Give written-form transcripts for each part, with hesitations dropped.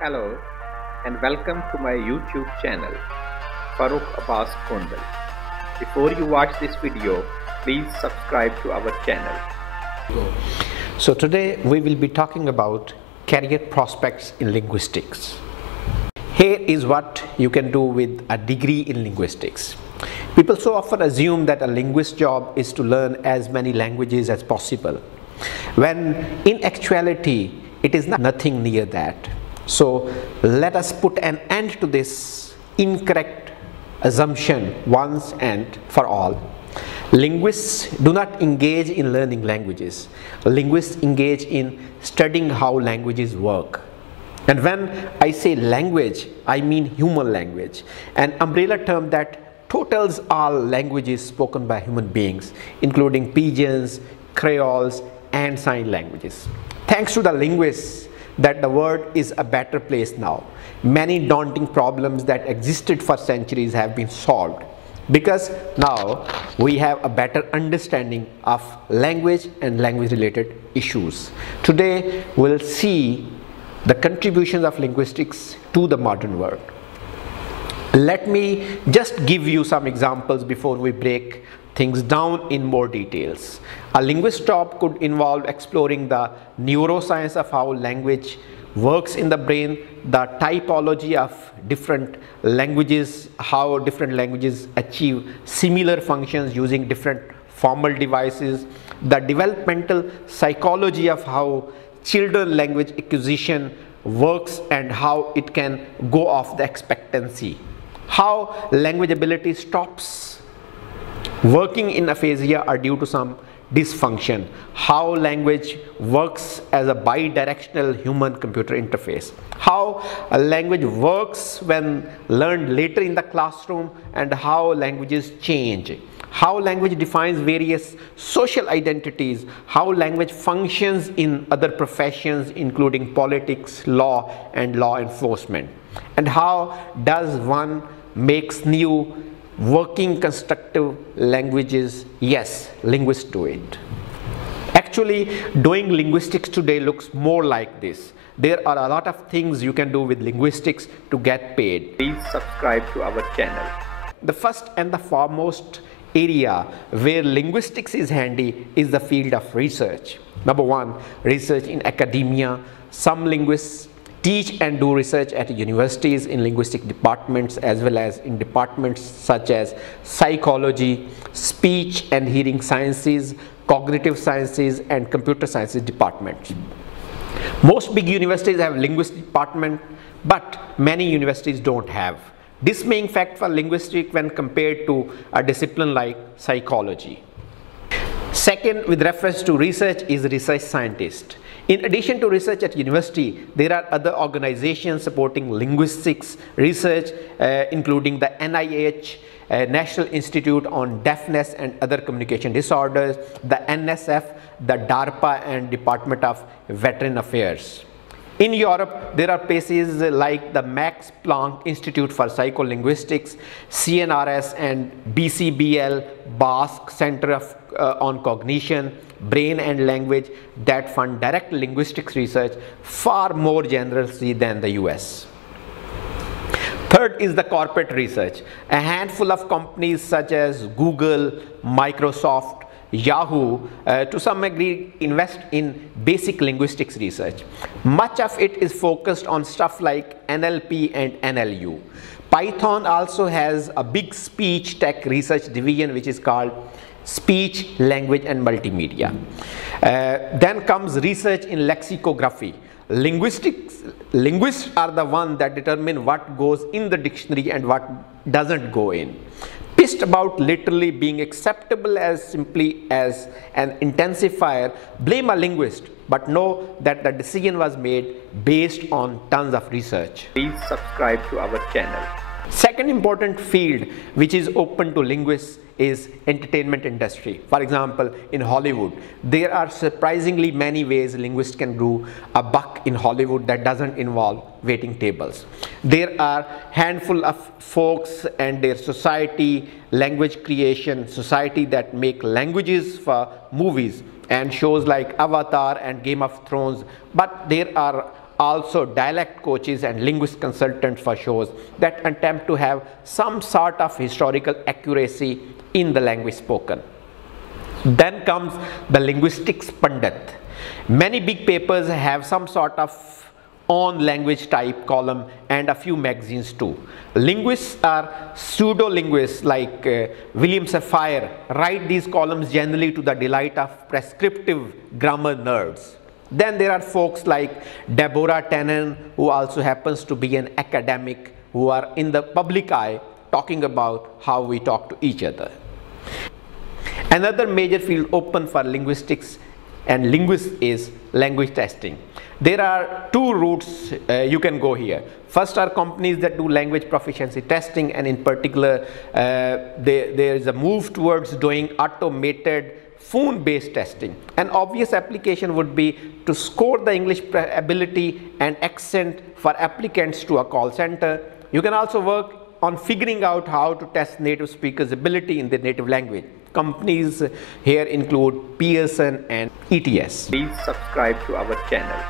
Hello and welcome to my YouTube channel, Farooq Abbas Kondal. Before you watch this video, please subscribe to our channel. So today we will be talking about career prospects in linguistics. Here is what you can do with a degree in linguistics. People so often assume that a linguist job is to learn as many languages as possible, when in actuality it is nothing near that. So let us put an end to this incorrect assumption once and for all. Linguists do not engage in learning languages. Linguists engage in studying how languages work. And when I say language, I mean human language, an umbrella term that totals all languages spoken by human beings, including pidgins, creoles, and sign languages. Thanks to the linguists that the world is a better place now. Many daunting problems that existed for centuries have been solved because now we have a better understanding of language and language related issues. Today we'll see the contributions of linguistics to the modern world. Let me just give you some examples before we break things down in more details. A linguist job could involve exploring the neuroscience of how language works in the brain, the typology of different languages, how different languages achieve similar functions using different formal devices, the developmental psychology of how children language acquisition works and how it can go off the expectancy, how language ability stops working in aphasia or due to some dysfunction, how language works as a bidirectional human-computer interface, how a language works when learned later in the classroom, and how languages change, how language defines various social identities, how language functions in other professions including politics, law, and law enforcement, and how does one makes new working constructive languages. Yes, linguists do it. Actually, doing linguistics today looks more like this. There are a lot of things you can do with linguistics to get paid. Please subscribe to our channel. The first and the foremost area where linguistics is handy is the field of research. Number one, research in academia. Some linguists teach and do research at universities in linguistic departments as well as in departments such as psychology, speech and hearing sciences, cognitive sciences, and computer sciences departments. Most big universities have linguistic department, but many universities don't have. Dismaying fact for linguistics when compared to a discipline like psychology. Second, with reference to research, is research scientist. In addition to research at university, there are other organizations supporting linguistics research, including the NIH, National Institute on Deafness and Other Communication Disorders, the NSF, the DARPA, and Department of Veteran Affairs. In Europe, there are places like the Max Planck Institute for Psycholinguistics, CNRS, and BCBL, Basque Center on Cognition, Brain and Language that fund direct linguistics research far more generously than the US. Third is the corporate research. A handful of companies such as Google, Microsoft, Yahoo, to some degree invest in basic linguistics research. Much of it is focused on stuff like NLP and NLU. Python also has a big speech tech research division which is called Speech, Language and Multimedia. Then comes research in lexicography. Linguists are the ones that determine what goes in the dictionary and what doesn't go in. Pissed about literally being acceptable as simply as an intensifier, blame a linguist, but know that the decision was made based on tons of research. Please subscribe to our channel. Second important field which is open to linguists is entertainment industry. For example, in Hollywood, there are surprisingly many ways linguists can do a buck in Hollywood that doesn't involve waiting tables. There are handful of folks and their society, language creation society that make languages for movies and shows like Avatar and Game of Thrones, but there are also dialect coaches and linguist consultants for shows that attempt to have some sort of historical accuracy in the language spoken. Then comes the linguistics pundit. Many big papers have some sort of own language type column and a few magazines too. Linguists are pseudo-linguists like William Safire write these columns generally to the delight of prescriptive grammar nerds. Then there are folks like Deborah Tannen, who also happens to be an academic, who are in the public eye talking about how we talk to each other. Another major field open for linguistics and linguists is language testing. There are two routes you can go here. First are companies that do language proficiency testing, and in particular there is a move towards doing automated phone-based testing. An obvious application would be to score the English ability and accent for applicants to a call center. You can also work on figuring out how to test native speakers' ability in their native language. Companies here include Pearson and ETS. Please subscribe to our channel.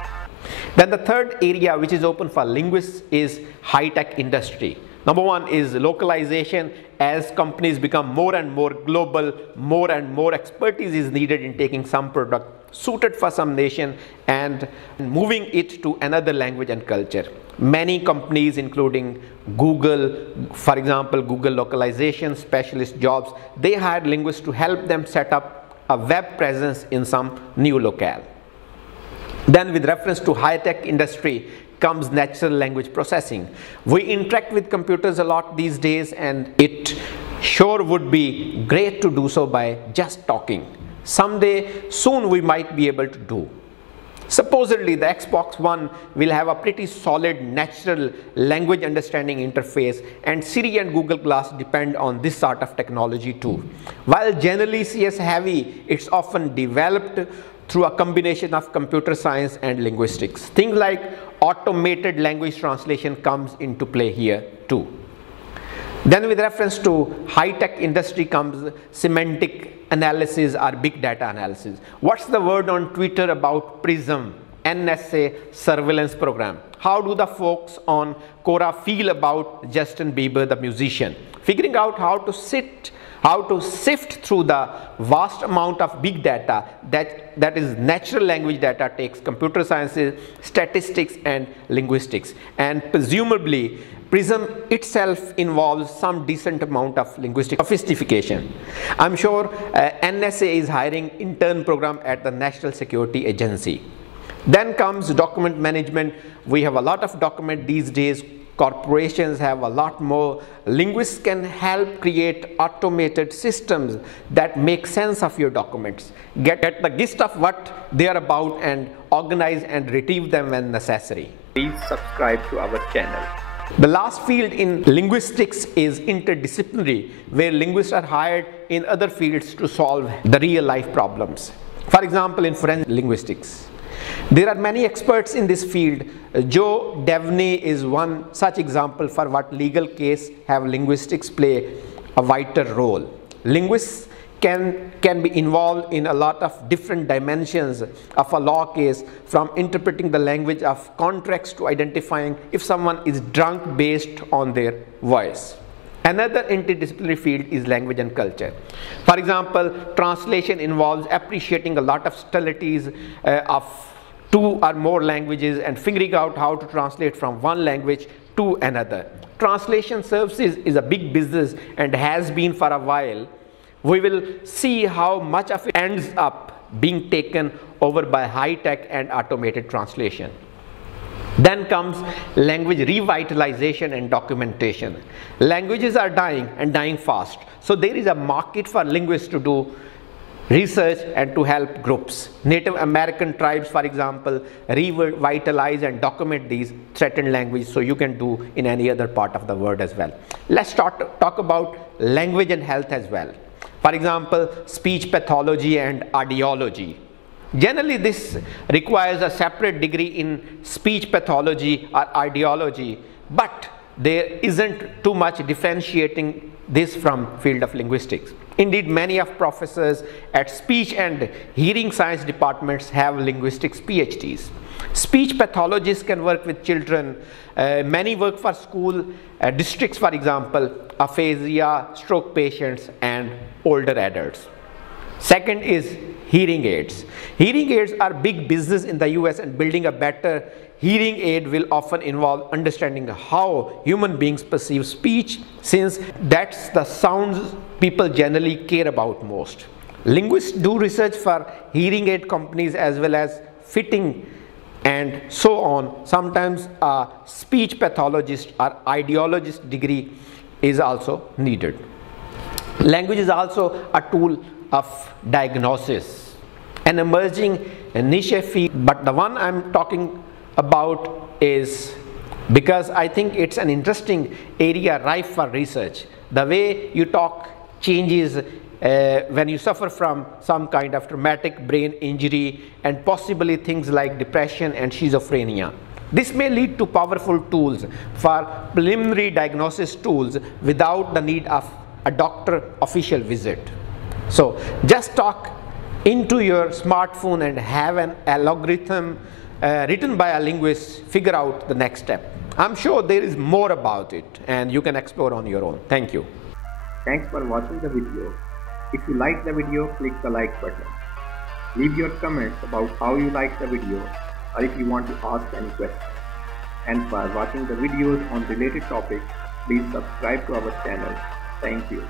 Then the third area which is open for linguists is high-tech industry. Number one is localization. As companies become more and more global, more and more expertise is needed in taking some product suited for some nation and moving it to another language and culture. Many companies including Google, for example, Google localization specialist jobs, they hired linguists to help them set up a web presence in some new locale. Then with reference to high-tech industry comes natural language processing. We interact with computers a lot these days, and it sure would be great to do so by just talking. Someday, soon we might be able to do. Supposedly the Xbox One will have a pretty solid natural language understanding interface, and Siri and Google Glass depend on this sort of technology too. While generally CS heavy, it's often developed through a combination of computer science and linguistics. Things like automated language translation comes into play here too. Then with reference to high-tech industry comes semantic analysis or big data analysis. What's the word on Twitter about PRISM, NSA surveillance program? How do the folks on Quora feel about Justin Bieber, the musician? Figuring out how to sift through the vast amount of big data that is natural language data takes computer sciences, statistics and linguistics, and presumably PRISM itself involves some decent amount of linguistic sophistication. I'm sure NSA is hiring intern program at the National Security Agency. Then comes document management. We have a lot of document these days. Corporations have a lot more. Linguists can help create automated systems that make sense of your documents, get the gist of what they are about, and organize and retrieve them when necessary. Please subscribe to our channel. The last field in linguistics is interdisciplinary, where linguists are hired in other fields to solve the real life problems. For example, in forensic linguistics, there are many experts in this field. Joe Devney is one such example for what legal case have linguistics play a vital role. Linguists can be involved in a lot of different dimensions of a law case, from interpreting the language of contracts to identifying if someone is drunk based on their voice. Another interdisciplinary field is language and culture. For example, translation involves appreciating a lot of subtleties of two or more languages and figuring out how to translate from one language to another. Translation services is a big business and has been for a while. We will see how much of it ends up being taken over by high-tech and automated translation. Then comes language revitalization and documentation. Languages are dying and dying fast. So there is a market for linguists to do research and to help groups. Native American tribes, for example, revitalize and document these threatened languages, so you can do in any other part of the world as well. Let's talk about language and health as well. For example, speech pathology and audiology. Generally, this requires a separate degree in speech pathology or audiology, but there isn't too much differentiating this from field of linguistics. Indeed, many of professors at speech and hearing science departments have linguistics PhDs. Speech pathologists can work with children. Many work for school districts, for example, aphasia, stroke patients, and older adults. Second is hearing aids. Hearing aids are big business in the US, and building a better hearing aid will often involve understanding how human beings perceive speech, since that's the sounds people generally care about most. Linguists do research for hearing aid companies as well as fitting and so on. Sometimes a speech pathologist or ideologist degree is also needed. Language is also a tool of diagnosis, an emerging niche field, but the one I'm talking about is because I think it's an interesting area ripe for research. The way you talk changes when you suffer from some kind of traumatic brain injury and possibly things like depression and schizophrenia. This may lead to powerful tools for preliminary diagnosis tools without the need of a doctor official visit. So just talk into your smartphone and have an algorithm written by a linguist figure out the next step. I'm sure there is more about it and you can explore on your own. Thank you. Thanks for watching the video. If you like the video, click the like button. Leave your comments about how you like the video or if you want to ask any questions. And for watching the videos on related topics, please subscribe to our channel. Thank you.